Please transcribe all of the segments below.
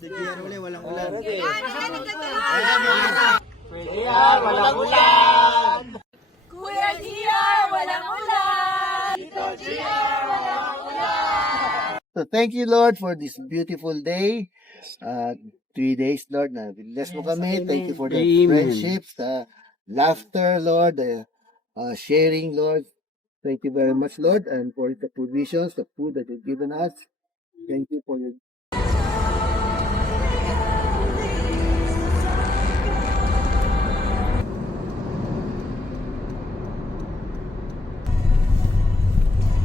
Walang ulan. Walang ulan! Kuya GR, walang ulan! So thank you, Lord, for this beautiful day. 3 days, Lord, na bless mo kami. Thank you for the friendships, the laughter, Lord, the sharing, Lord. Thank you very much, Lord, and for the provisions, the food that you've given us. Thank you for your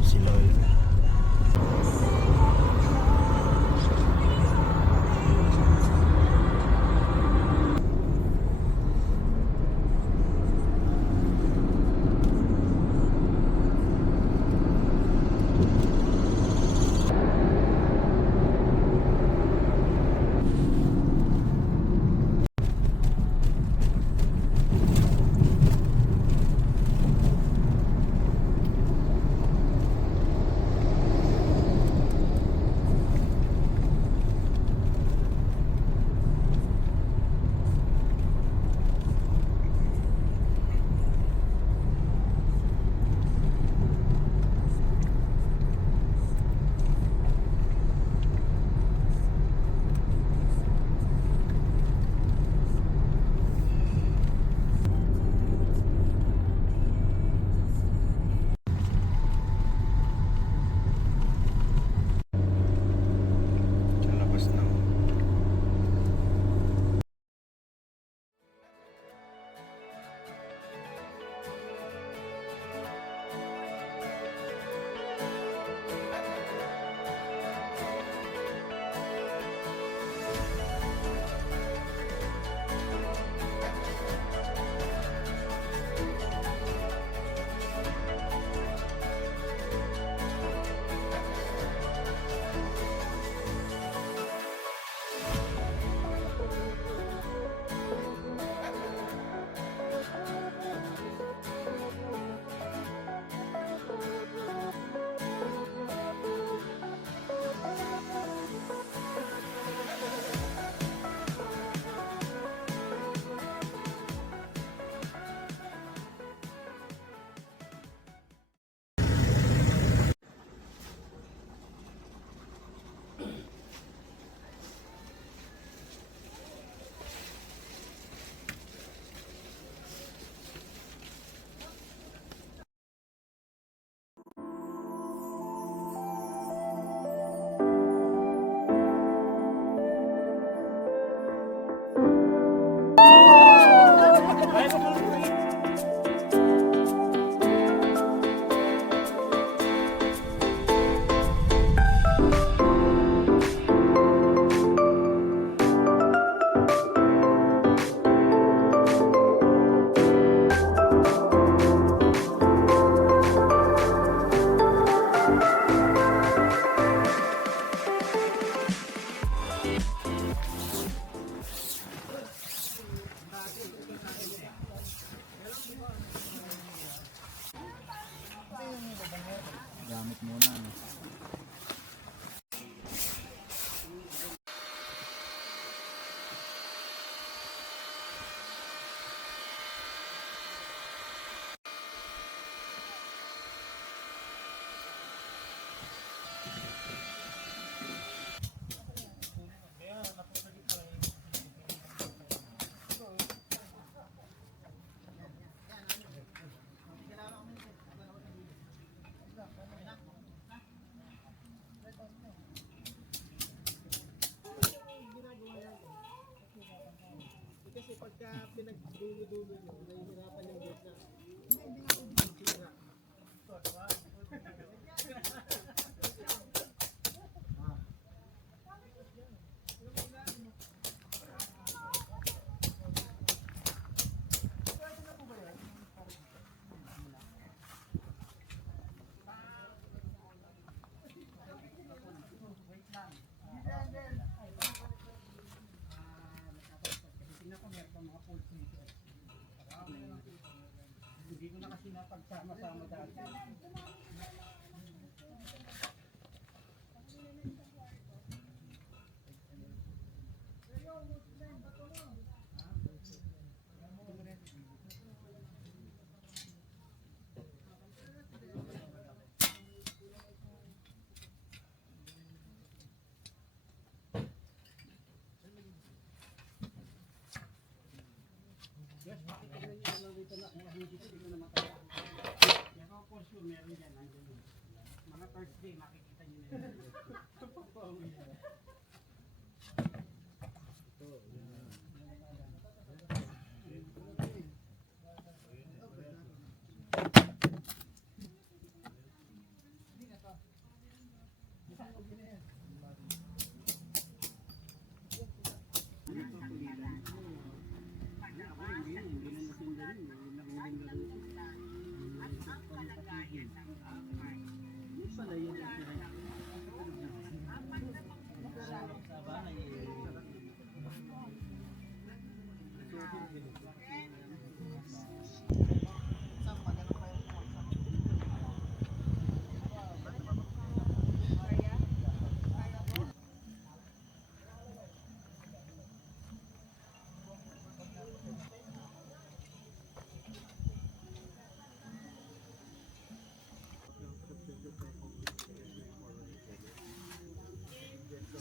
Si Lloyd. Labas na. Gamit muna. Hindi ko na kasi napagsama-sama dati.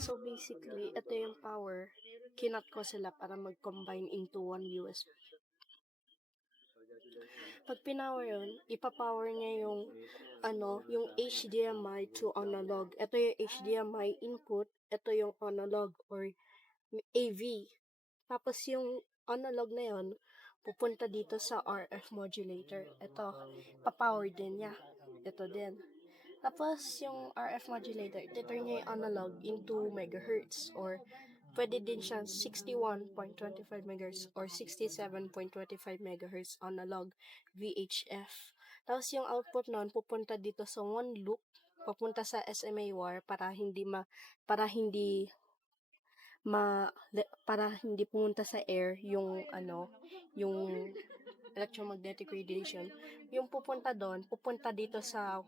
So basically, ito yung power. Kinat ko sila para mag-combine into one USB. Pag pinower yun, ipapower niya yung yung HDMI to analog. Ito yung HDMI input, ito yung analog or AV. Tapos yung analog na yun, pupunta dito sa RF modulator. Ito, papower din niya. Ito din. Tapos yung RF modulator, ito niya yung analog into megahertz or pwede din siya 61.25 MHz or 67.25 MHz analog VHF. Tapos yung output nun pupunta dito sa one loop, papunta sa SMA wire para hindi pumunta sa air yung yung electromagnetic radiation. Yung pupunta doon, pupunta dito sa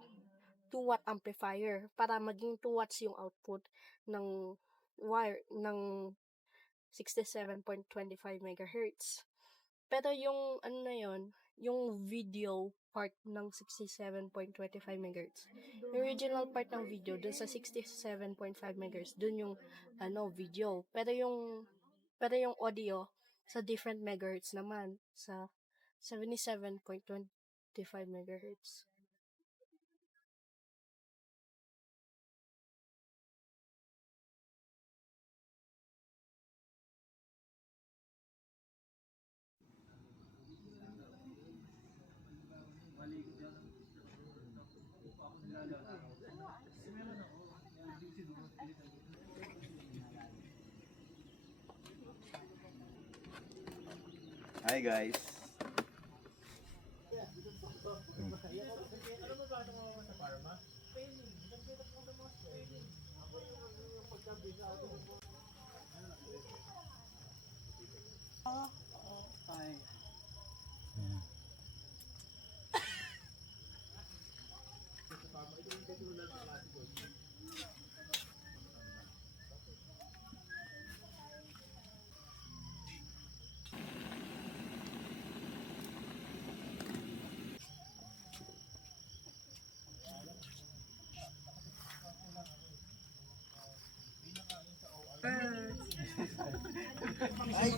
2-watt amplifier para maging 2 watts yung output ng wire ng 67.25 megahertz. Pero yung na yon, yung video part ng 67.25 megahertz. Yung original part ng video dun sa 67.5 megahertz, dun yung video. Pero yung audio sa different megahertz naman sa 77.25 megahertz. Hi guys. Ay,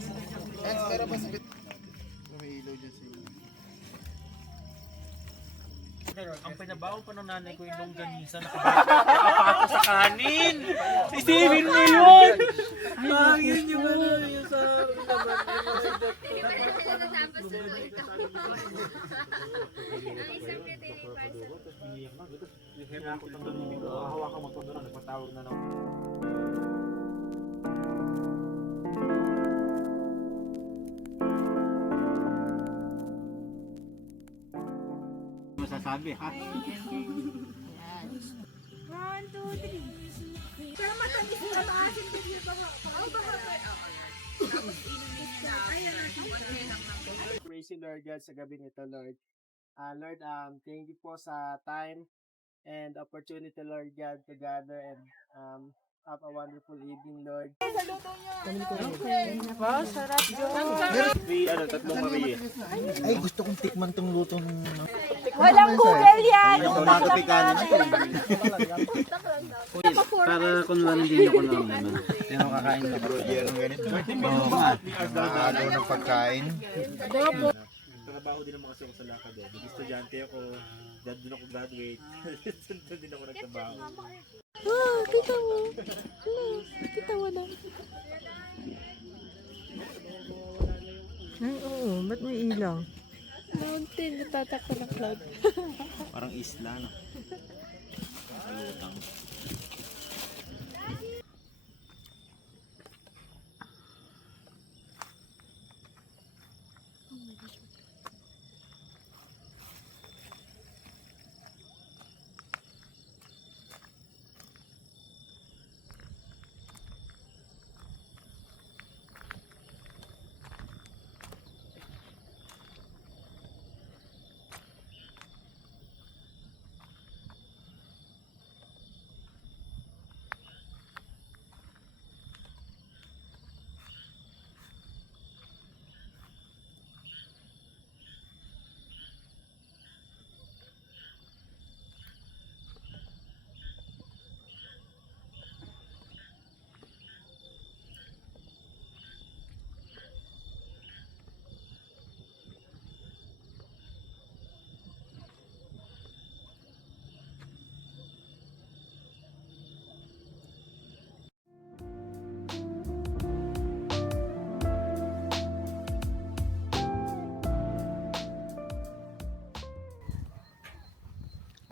meron pa sa may ilaw dyan sa inyo. Ang pinabaho pa ng nanay ko yung longganisa nakapako sa kanin. Isipin mo yun! Hangin yung yung sa hawakan mo ito doon, nagpatawag na lang. Masasabi ha? 1, 2, 3. Pero matamis na maasin din yung baka. Praise you, Lord God, sa gabi nito, Lord. Lord, thank you po sa time and opportunity, Lord God, to gather and have a wonderful evening, Lord. Wow, sarap Tatlong Maria. Ay, gusto kong tikman tong luto ng... Walang Google yan. Ito na ito pikanin ito. Para kunwari din ako naman. Pero kakain ka bro, yerong ganito. Oo nga. Maagaw ng pagkain. Trabaho din naman kasi ako sa lakad eh. Naging estudyante ako, doon ako graduate. Doon din ako nagtrabaho. Kita mo. Kita mo na. Ay, oo. Ba't may ilaw? Mountain, natatakbo ng cloud. Parang isla no. Kalutang.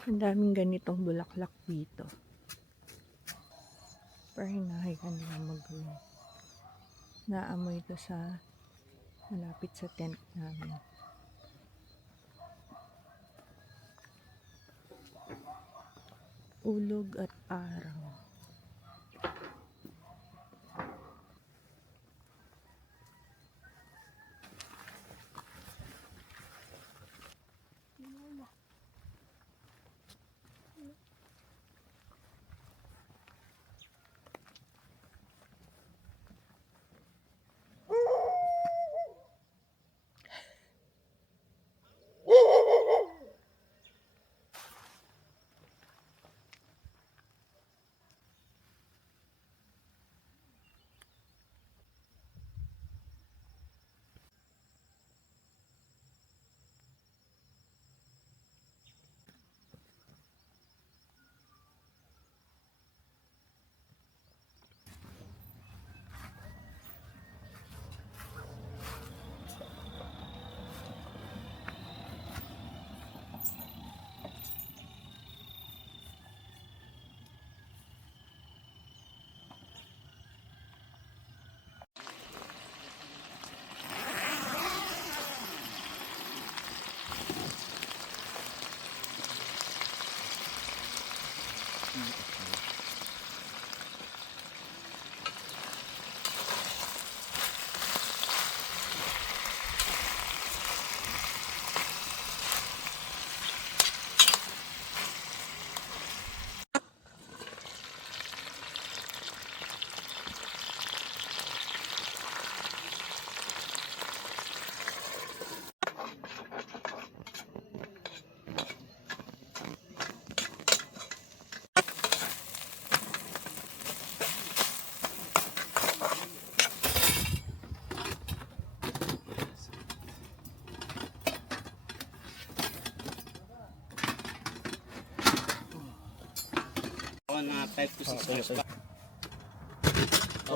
Ang daming ganitong bulaklak dito. Pero hinahay ka nila naamoy ito sa malapit sa tent namin. Ulog at araw.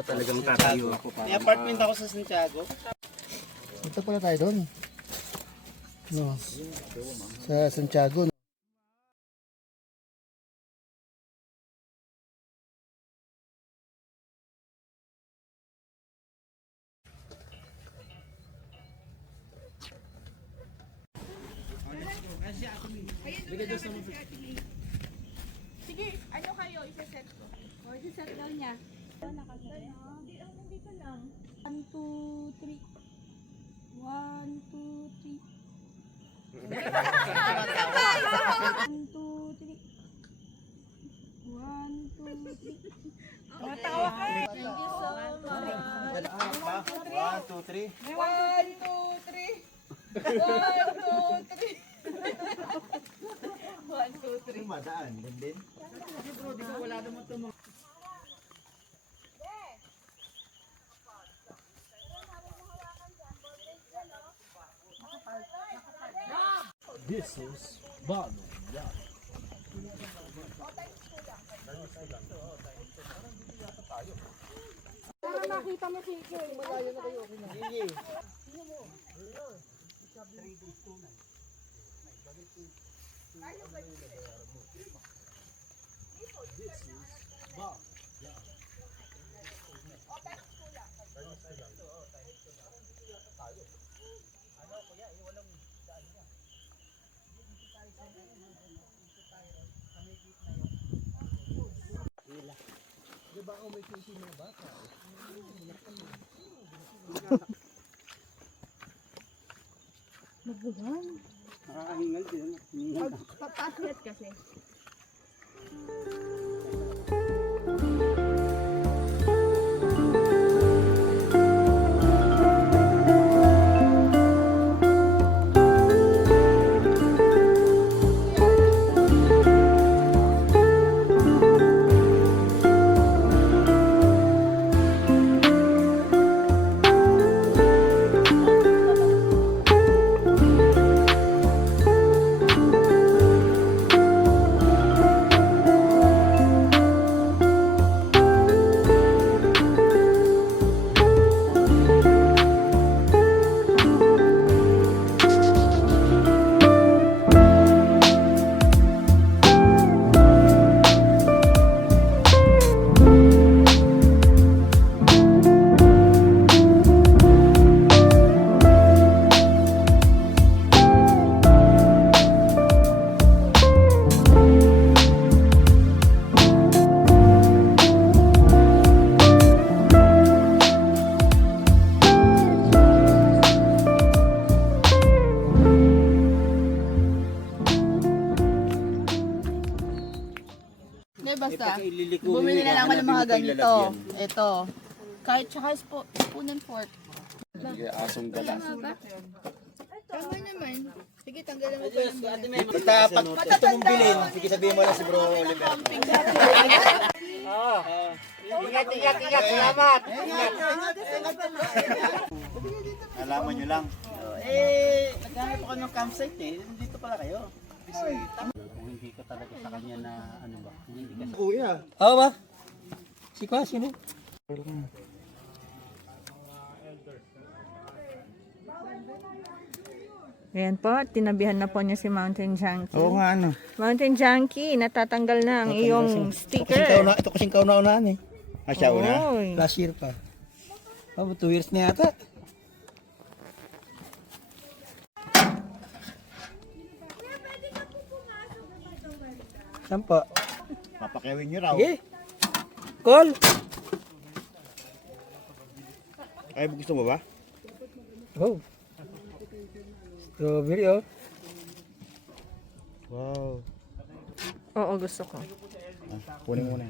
Talagang tatayo ako pa. May apartment ako sa Santiago. Ito pala tayo doon. No. Sa Santiago. Sige, ano kayo? Isa-set ko. O, isa-set daw niya. Hindi lang, nandito lang. 1, 2, 3. 1, 2, 3. 1, 2, 3. 1, 2, 3. 1, 2, 3. Tawa ka. Thank you so much. 1, 2, 3. 1, 2, 3. 1, 2, 3. 1, 2, 3. Madaan, din. Para makita mo si Ike. Malayo na kayo. Nakakahingal din. Pagpaslet kasi. Bumili na lang ako ng mga ganito. Ito. Kahit tsaka spoon and fork. Asong gala. Tama naman. Sige, tanggalan mo pa lang. Basta pag gusto mong bilhin, sige sabihin mo lang si Bro Oliver. Ingat. Salamat. Alaman nyo lang. Naghanap ako ng campsite eh. Dito pala kayo. Kung hindi ka talaga sa kanya na ano ba, hindi ka Kuya. Oo ba? Si Kwa, sino? Ayan po, tinabihan na po niya si Mountain Junkie. Oo nga ano. Mountain Junkie, natatanggal na ang iyong sticker. Ito kasing kauna-unahan eh. Siya una. Oy. Last year pa. 2 years na yata. Saan po? Papakewin nyo raw. Sige. Call! Ay, gusto mo ba? Oh. Strawberry oh. Wow. Oo, gusto ko. Kunin mo na.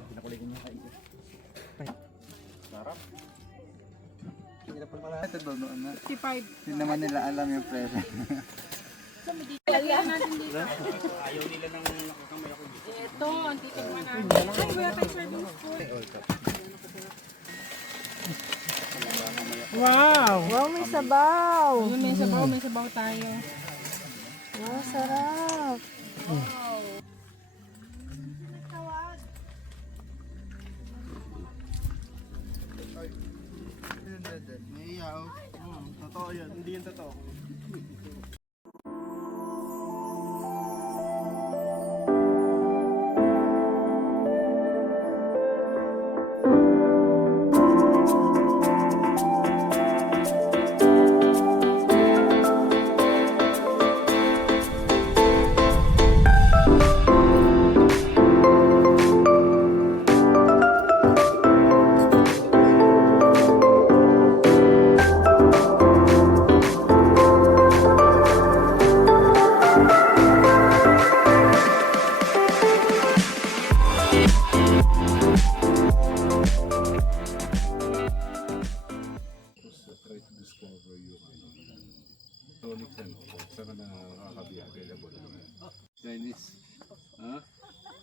Ito doon na. 55. Hindi naman nila alam yung present. Lagyan natin dito. Ayaw nila nang nakakamay ako dito. Ito, ang titigman natin. Ay, wala tayong serving spoon. Wow! Wow, may sabaw! May sabaw tayo. Wow, sarap! Totoo yun. Hindi yun totoo.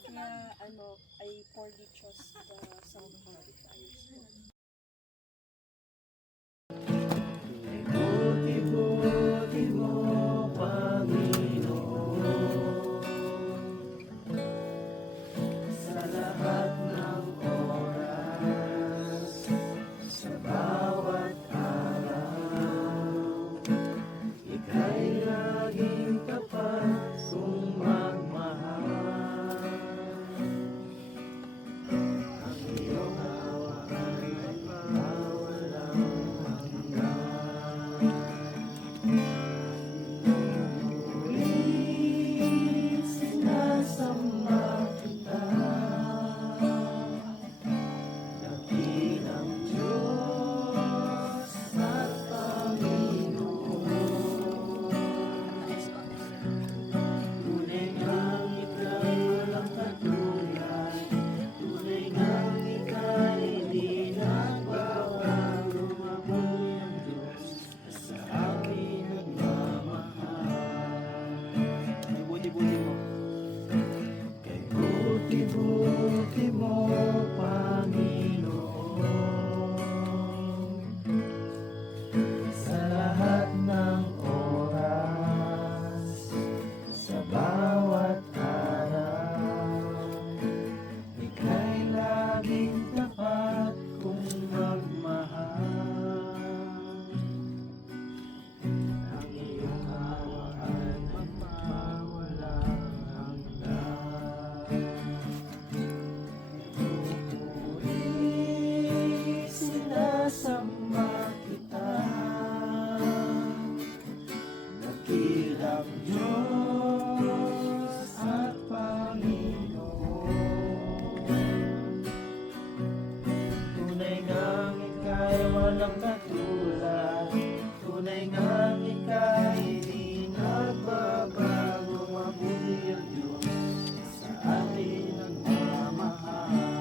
Na ano, I poorly chose the song modifiers. Sa atin ang mamahal.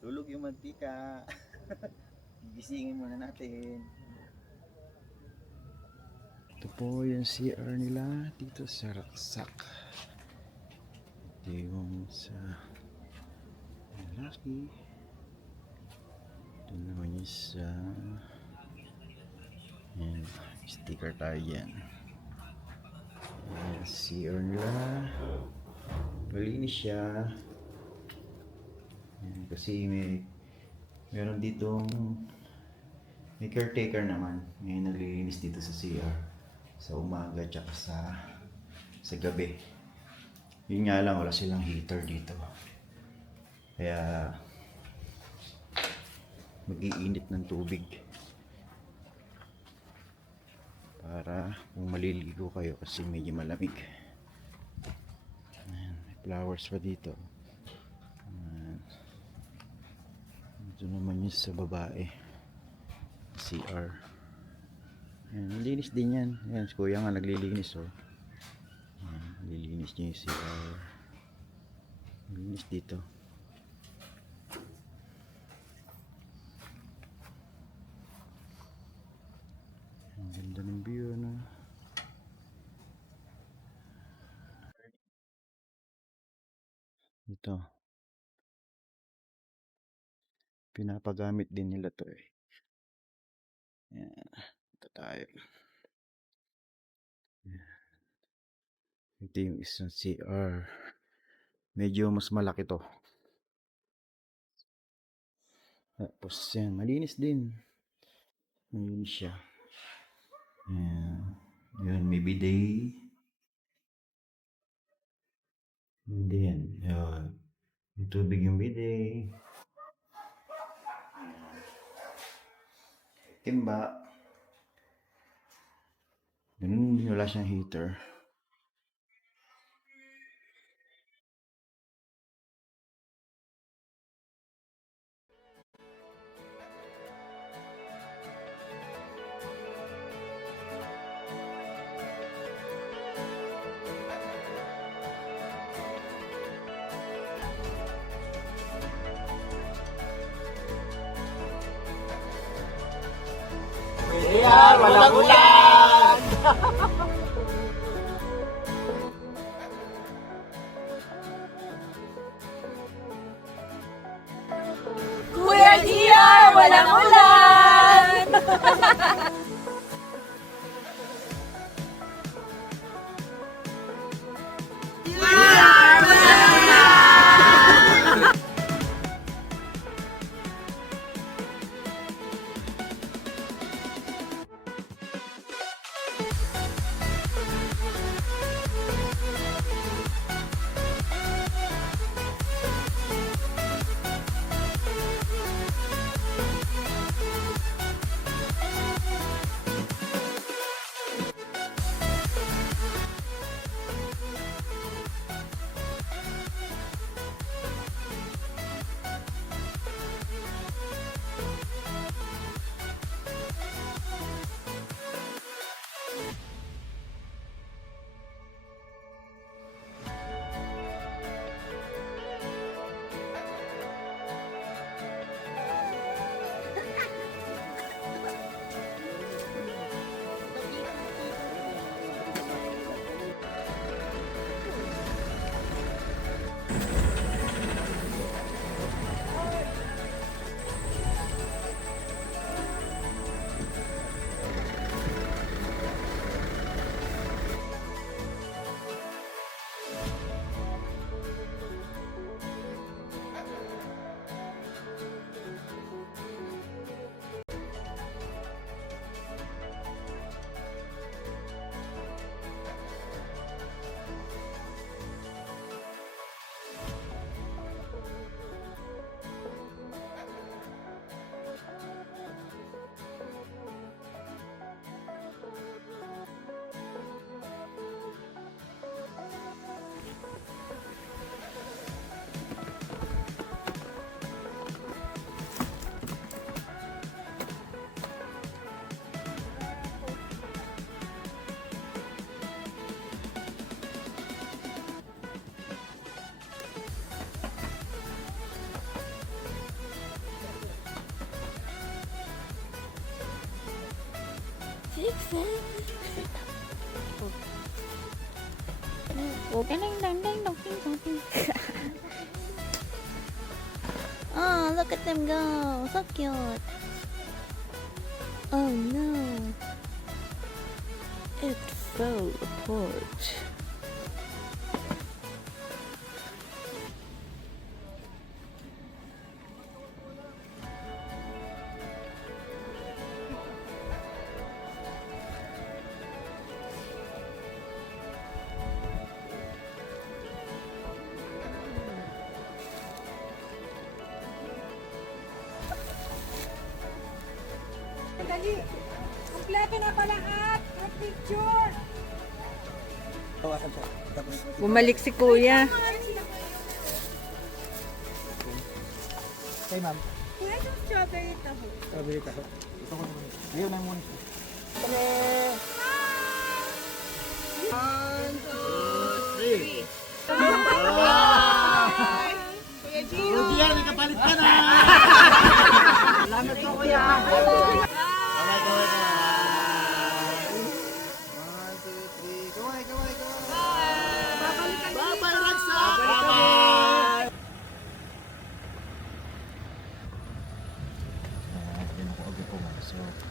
Tulog yung mantika. Gisingin muna natin. Ito po yung CR nila dito sa Raksak. Ito yung sa lalaki. Ito naman yung sa yan, sticker tayo yan. Ayan, CR nila. Malinis siya. Ayan, kasi meron ditong may caretaker naman. May naglilinis dito sa CR sa umaga tsaka sa gabi. Yun nga lang, wala silang heater dito. Kaya mag-iinit ng tubig para kung maliligo kayo kasi medyo malamig. Ayan, may flowers pa dito. Ayan. Ito naman yung sa babae, CR. Ayan, nalinis din yan. Ayan, si kuya nga naglilinis, oh. Ayan, nalilinis niya yung CR. Nalinis dito. Ang ganda ng view, ano. Ito. Pinapagamit din nila to eh. Ayan. Ito tayo. Ito yung isang CR. Medyo mas malaki to. Tapos yan, malinis din. Malinis siya. Ayan. Yun, may bidet. Hindi yan. Yun. Yung tubig yung bidet. Timba. Ganun, wala siyang heater. Walang ulan! Kuya DR, walang ulan! Oh, look at them go. So cute. Oh no. It fell apart. Dali! Kompleto na pa lahat! Group picture! Bumalik si kuya. Okay, ma'am. Kuya, yung strawberry taho. Strawberry taho. Ito ko naman. Ayun na muna. One, two, three. Kuya Gio! Kuya, may kapalit ka na! Salamat po, kuya! Kaway, kaway, kaway! One, two, three. Kaway, kaway, kaway! Bye-bye, Raksa! Bye-bye! Yan ako agad pumasok.